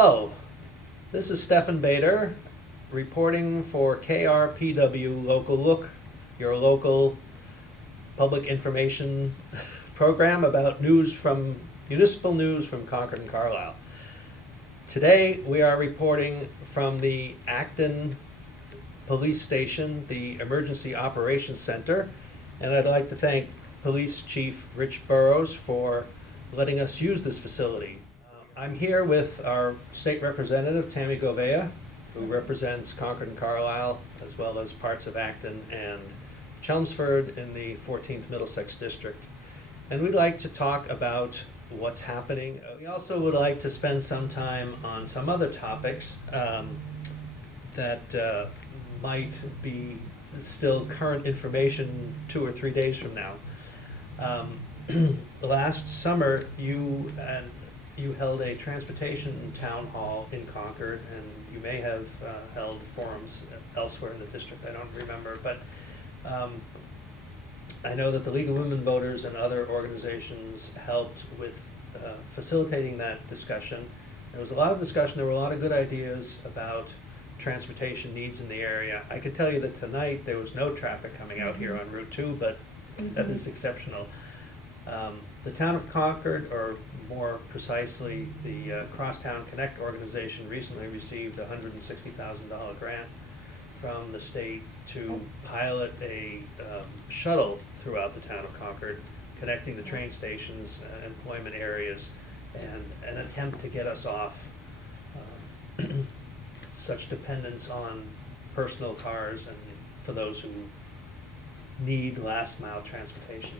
Hello, this is Stefan Bader reporting for KRPW Local Look, your local public information program about municipal news from Concord and Carlisle. Today we are reporting from the Acton Police Station, the Emergency Operations Center, and I'd like to thank Police Chief Rich Burrows for letting us use this facility. I'm here with our State Representative Tami Gouveia, who represents Concord and Carlisle, as well as parts of Acton and Chelmsford in the 14th Middlesex District. And we'd like to talk about what's happening. We also would like to spend some time on some other topics that might be still current information 2 or 3 days from now. Last summer, you held a transportation town hall in Concord, and you may have held forums elsewhere in the district, I don't remember, but I know that the League of Women Voters and other organizations helped with facilitating that discussion. There was a lot of discussion, there were a lot of good ideas about transportation needs in the area. I can tell you that tonight there was no traffic coming out here on Route 2, but that is exceptional. The town of Concord, or more precisely the Crosstown Connect organization, recently received a $160,000 grant from the state to pilot a shuttle throughout the town of Concord, connecting the train stations, employment areas, and an attempt to get us off such dependence on personal cars and for those who need last mile transportation.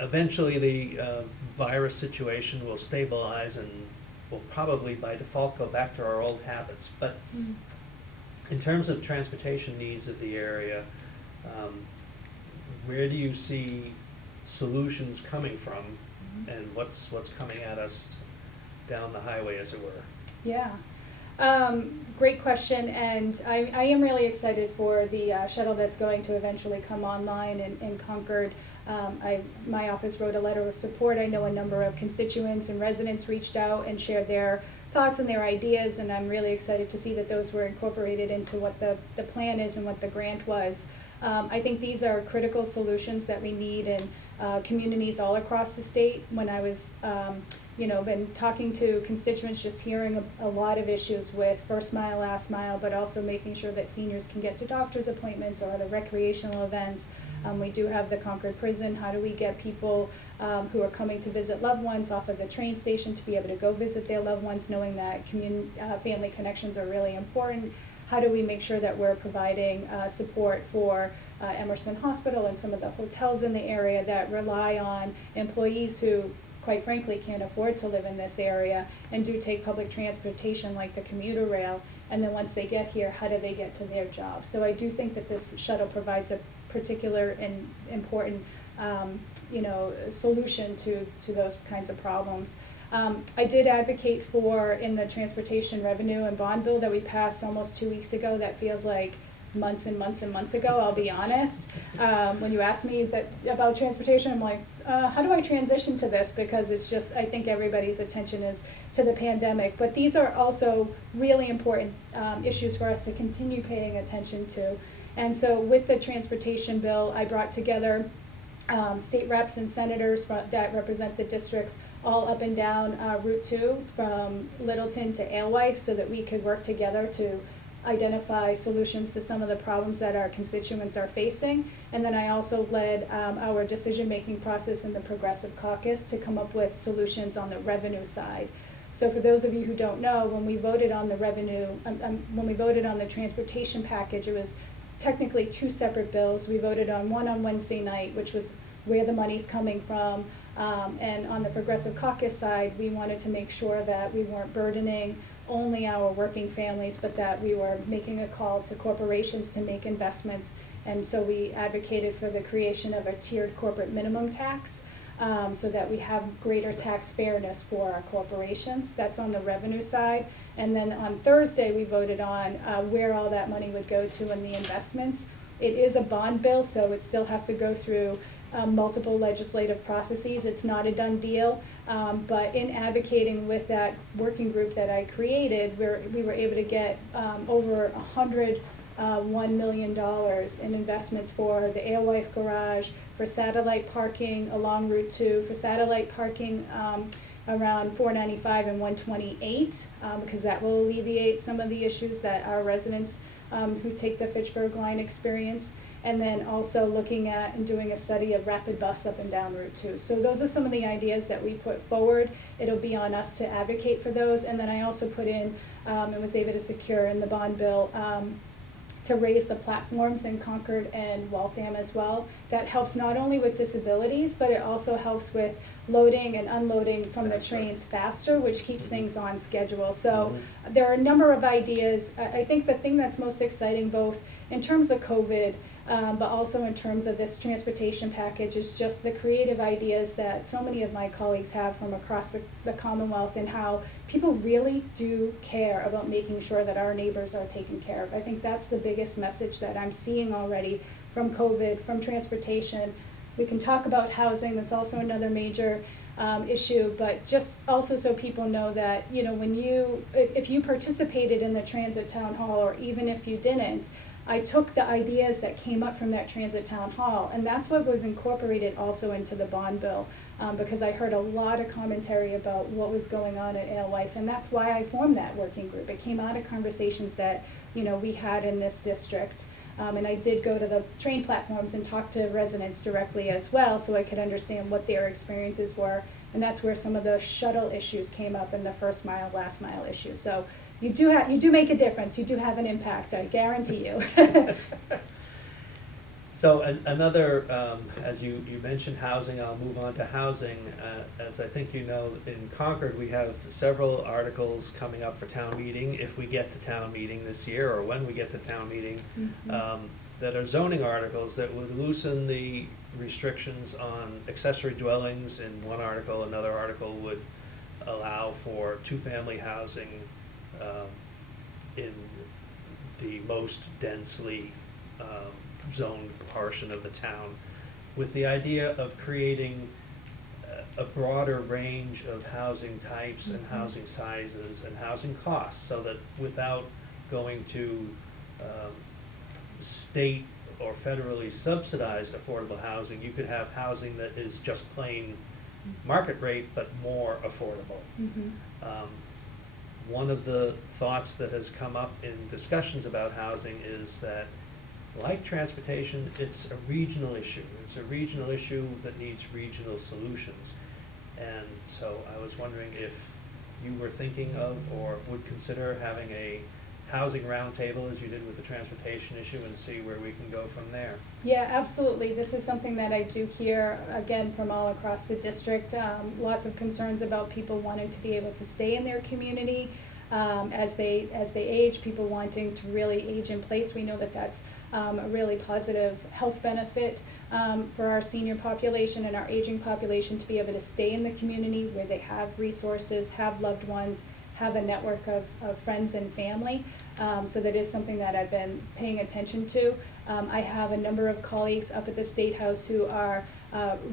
Eventually the virus situation will stabilize and we'll probably by default go back to our old habits. But in terms of transportation needs of the area, where do you see solutions coming from, and what's coming at us down the highway, as it were? Yeah. Great question, and I am really excited for the shuttle that's going to eventually come online in Concord. My office wrote a letter of support. I know a number of constituents and residents reached out and shared their thoughts and their ideas, and I'm really excited to see that those were incorporated into what the plan is and what the grant was. I think these are critical solutions that we need in communities all across the state. When I was been talking to constituents, just hearing a lot of issues with first mile, last mile, but also making sure that seniors can get to doctor's appointments or other recreational events. We do have the Concord Prison. How do we get people who are coming to visit loved ones off of the train station to be able to go visit their loved ones, knowing that family connections are really important? How do we make sure that we're providing support for Emerson Hospital and some of the hotels in the area that rely on employees who, quite frankly, can't afford to live in this area and do take public transportation like the commuter rail, and then once they get here, how do they get to their job? So I do think that this shuttle provides a particular and important solution to those kinds of problems. I did advocate for, in the transportation revenue and bond bill that we passed almost 2 weeks ago, that feels like months and months and months ago, I'll be honest. When you asked me about transportation, I'm like, how do I transition to this? Because it's just, I think everybody's attention is to the pandemic. But these are also really important issues for us to continue paying attention to. And so with the transportation bill, I brought together state reps and senators that represent the districts all up and down Route 2 from Littleton to Alewife, so that we could work together to identify solutions to some of the problems that our constituents are facing. And then I also led our decision-making process in the Progressive Caucus to come up with solutions on the revenue side. So for those of you who don't know, when we voted on the when we voted on the transportation package, it was technically 2 separate bills. We voted on one on Wednesday night, which was where the money's coming from. And on the Progressive Caucus side, we wanted to make sure that we weren't burdening only our working families, but that we were making a call to corporations to make investments. And so we advocated for the creation of a tiered corporate minimum tax, so that we have greater tax fairness for our corporations. That's on the revenue side. And then on Thursday, we voted on where all that money would go to and the investments. It is a bond bill, so it still has to go through multiple legislative processes. It's not a done deal, but in advocating with that working group that I created, we were able to get over $101 million in investments for the Alewife Garage, for satellite parking along Route 2, for satellite parking around 495 and 128, because that will alleviate some of the issues that our residents who take the Fitchburg line experience. And then also looking at and doing a study of rapid bus up and down Route 2. So those are some of the ideas that we put forward. It'll be on us to advocate for those. And then I also put in and was able to secure in the bond bill to raise the platforms in Concord and Waltham as well. That helps not only with disabilities, but it also helps with loading and unloading from the trains faster, which keeps things on schedule. So there are a number of ideas. I think the thing that's most exciting, both in terms of COVID, but also in terms of this transportation package, is just the creative ideas that so many of my colleagues have from across the Commonwealth, and how people really do care about making sure that our neighbors are taken care of. I think that's the biggest message that I'm seeing already from COVID, from transportation. We can talk about housing, that's also another major issue, but just also so people know that, you know, if you participated in the transit town hall, or even if you didn't, I took the ideas that came up from that transit town hall, and that's what was incorporated also into the bond bill, because I heard a lot of commentary about what was going on at Alewife, and that's why I formed that working group. It came out of conversations that, you know, we had in this district. And I did go to the train platforms and talk to residents directly as well, so I could understand what their experiences were. And that's where some of the shuttle issues came up, and the first mile, last mile issue. So you do make a difference. You do have an impact, I guarantee you. So another, as you mentioned housing, I'll move on to housing. As I think you know, in Concord, we have several articles coming up for town meeting, if we get to town meeting this year, or when we get to town meeting, that are zoning articles that would loosen the restrictions on accessory dwellings. In one article, another article would allow for two-family housing in the most densely zoned portion of the town, with the idea of creating a broader range of housing types and housing sizes and housing costs, so that without going to state or federally subsidized affordable housing, you could have housing that is just plain market rate but more affordable. One of the thoughts that has come up in discussions about housing is that, like transportation, it's a regional issue. It's a regional issue that needs regional solutions. And so I was wondering if you were thinking of or would consider having a housing roundtable, as you did with the transportation issue, and see where we can go from there. Yeah, absolutely. This is something that I do hear, again, from all across the district. Lots of concerns about people wanting to be able to stay in their community as they age, people wanting to really age in place. We know that that's a really positive health benefit for our senior population and our aging population, to be able to stay in the community where they have resources, have loved ones, have a network of friends and family. So that is something that I've been paying attention to. I have a number of colleagues up at the State House who are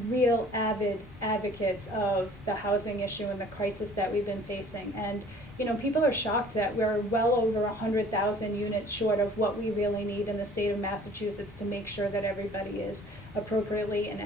real avid advocates of the housing issue and the crisis that we've been facing. And you know, people are shocked that we're well over 100,000 units short of what we really need in the state of Massachusetts to make sure that everybody is appropriately and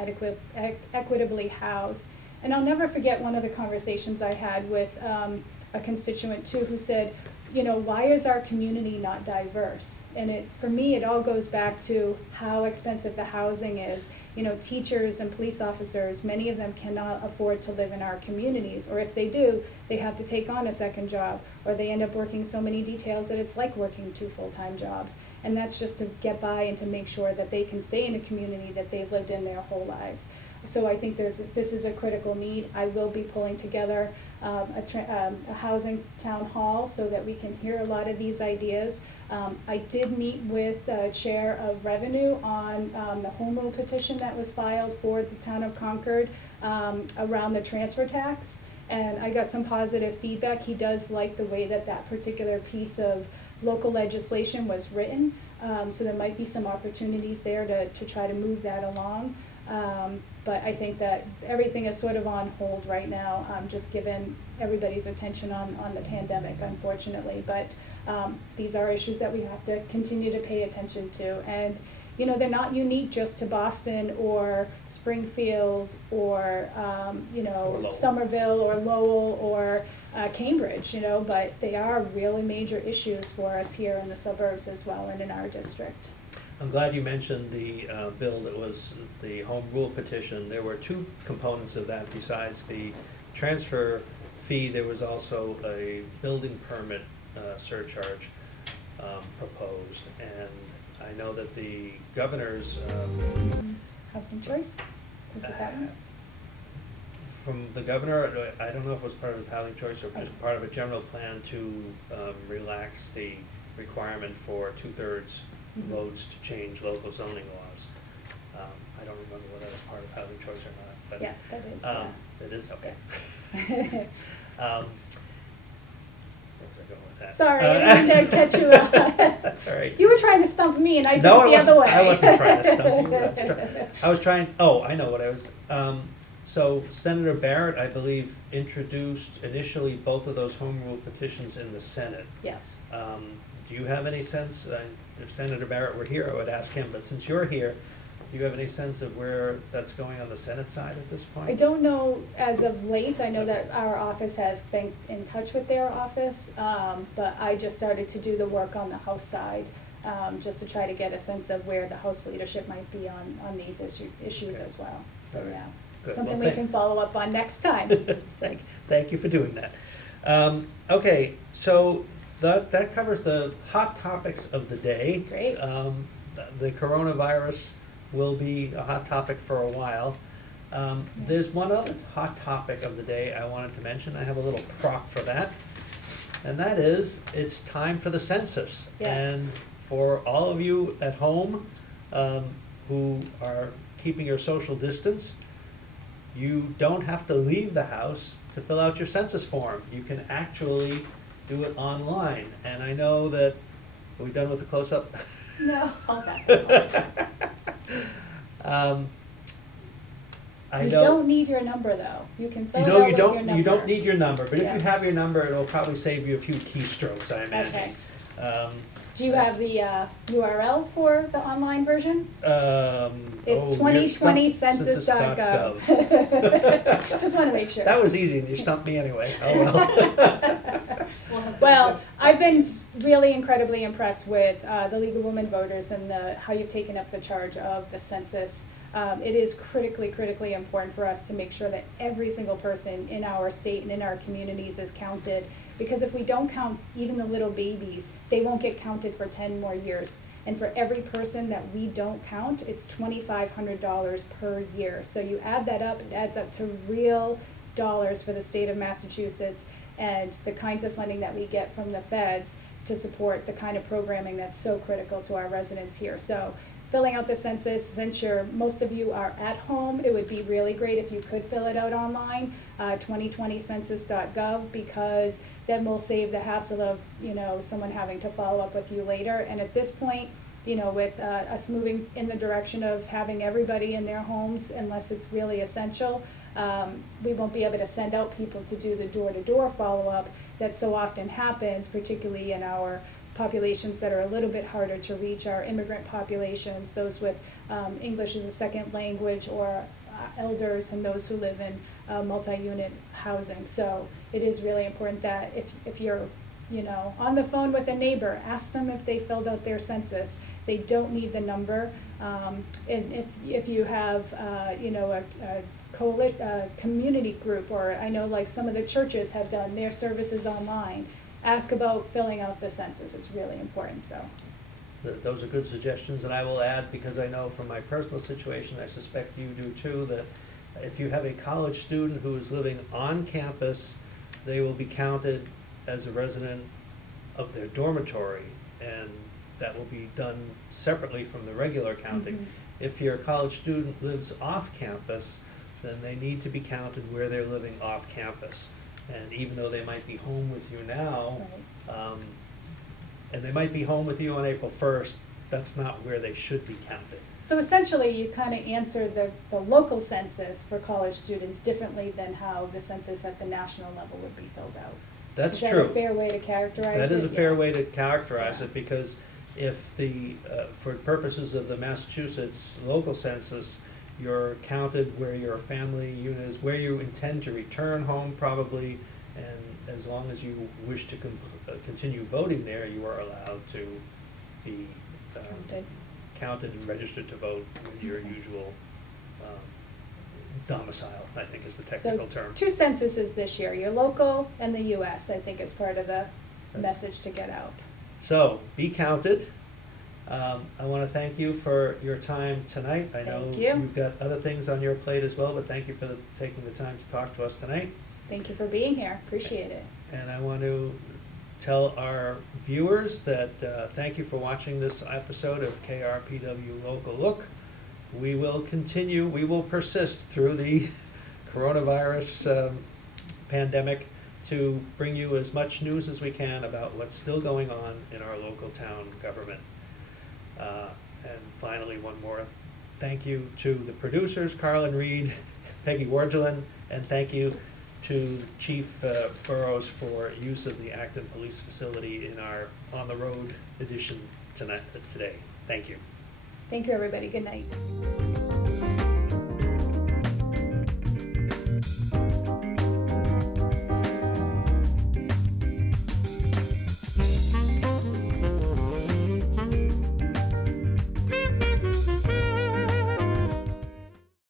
equitably housed. And I'll never forget one of the conversations I had with a constituent too, who said, you know, why is our community not diverse? And for me, it all goes back to how expensive the housing is. You know, teachers and police officers, many of them cannot afford to live in our communities, or if they do, they have to take on a second job, or they end up working so many details that it's like working 2 full-time jobs. And that's just to get by and to make sure that they can stay in a community that they've lived in their whole lives. So I think this is a critical need. I will be pulling together a housing town hall so that we can hear a lot of these ideas. I did meet with Chair of Revenue on the home rule petition that was filed for the town of Concord around the transfer tax, and I got some positive feedback. He does like the way that particular piece of local legislation was written, so there might be some opportunities there to try to move that along. But I think that everything is sort of on hold right now, just given everybody's attention on the pandemic, unfortunately. But these are issues that we have to continue to pay attention to. And, you know, they're not unique just to Boston or Springfield or, you know, Or Lowell. Somerville or Lowell or Cambridge, you know, but they are really major issues for us here in the suburbs as well and in our district. I'm glad you mentioned the bill that was the home rule petition. There were two components of that. Besides the transfer fee, there was also a building permit surcharge proposed. And I know that the governor's Housing choice, is it that one? from the governor, I don't know if it was part of his housing choice or just part of a general plan to relax the requirement for 2/3 votes to change local zoning laws. I don't remember whether that's part of housing choice or not, but. Yeah, that is, It is, okay. Where was I going with that? Sorry, I didn't mean to catch you off. That's all right. You were trying to stump me and I took No, it the other way. I wasn't trying to stump you. I was trying, I know what I was, so Senator Barrett, I believe, introduced initially both of those home rule petitions in the Senate. Yes. Do you have any sense, if Senator Barrett were here, I would ask him, but since you're here, do you have any sense of where that's going on the Senate side at this point? I don't know as of late. I know that our office has been in touch with their office, but I just started to do the work on the House side, just to try to get a sense of where the House leadership might be on these issues Okay. as well. So, All right. yeah, Good. something Well, we can follow up on next time. Thank you for doing that. Okay, so that covers the hot topics of the day. Great. The coronavirus will be a hot topic for a while. There's one other hot topic of the day I wanted to mention. I have a little prop for that. And that is, it's time for the census. Yes. And for all of you at home who are keeping your social distance, you don't have to leave the house to fill out your census form. You can actually do it online. And I know that, are we done with the close-up? No, hold that. I You know. don't need your number though. You can fill You it know out you with your don't, number. you don't need your number, but if Yeah. you have your number, it'll probably save you a few keystrokes, I imagine. Okay. Do you have the URL for the online version? It's you're 2020 stumped. census.gov. Just want to make sure. That was easy, and you stumped me anyway. Oh, well. Well, I've been really incredibly impressed with the League of Women Voters and how you've taken up the charge of the census. It is critically important for us to make sure that every single person in our state and in our communities is counted. Because if we don't count even the little babies, they won't get counted for 10 more years. And for every person that we don't count, it's $2,500 per year. So you add that up, it adds up to real dollars for the state of Massachusetts and the kinds of funding that we get from the feds to support the kind of programming that's so critical to our residents here. So filling out the census, since most of you are at home, it would be really great if you could fill it out online, 2020census.gov, because then we'll save the hassle of, someone having to follow up with you later. And at this point, with us moving in the direction of having everybody in their homes, unless it's really essential, we won't be able to send out people to do the door-to-door follow-up that so often happens, particularly in our populations that are a little bit harder to reach, our immigrant populations, those with English as a second language, or elders, and those who live in multi-unit housing. So it is really important that if you're on the phone with a neighbor, ask them if they filled out their census. They don't need the number. And if you have a community group, or I know like some of the churches have done their services online, ask about filling out the census. It's really important. So Those are good suggestions, and I will add, because I know from my personal situation, I suspect you do too, that if you have a college student who is living on campus, they will be counted as a resident of their dormitory, and that will be done separately from the regular counting. Mm-hmm. If your college student lives off campus, then they need to be counted where they're living off campus. And even though they might be home with you now, right. and they might be home with you on April 1st, that's not where they should be counted. So essentially, you kind of answer the local census for college students differently than how the census at the national level would be filled out. That's Is true. that a fair way to characterize it? That is a fair Yeah. way to characterize Yeah. it, because if the, for purposes of the Massachusetts local census, you're counted where your family unit is, where you intend to return home probably, and as long as you wish to continue voting there, you are allowed to be Counted. counted and registered to vote with your Okay. usual domicile, I think is the technical term. Two censuses this year, your local and the US, I think is part of the message to get out. So, be counted. I want to thank you for your time tonight. I know Thank you. you've got other things on your plate as well, but thank you for taking the time to talk to us tonight. Thank you for being here, appreciate it. And I want to tell our viewers that thank you for watching this episode of KRPW Local Look. We will continue, we will persist through the coronavirus pandemic to bring you as much news as we can about what's still going on in our local town government. And finally, one more thank you to the producers, Carlin Reed, Peggy Wargelin, and thank you to Chief Burrows for use of the Acton Police Facility in our on-the-road edition today. Thank you. Thank you, everybody, good night.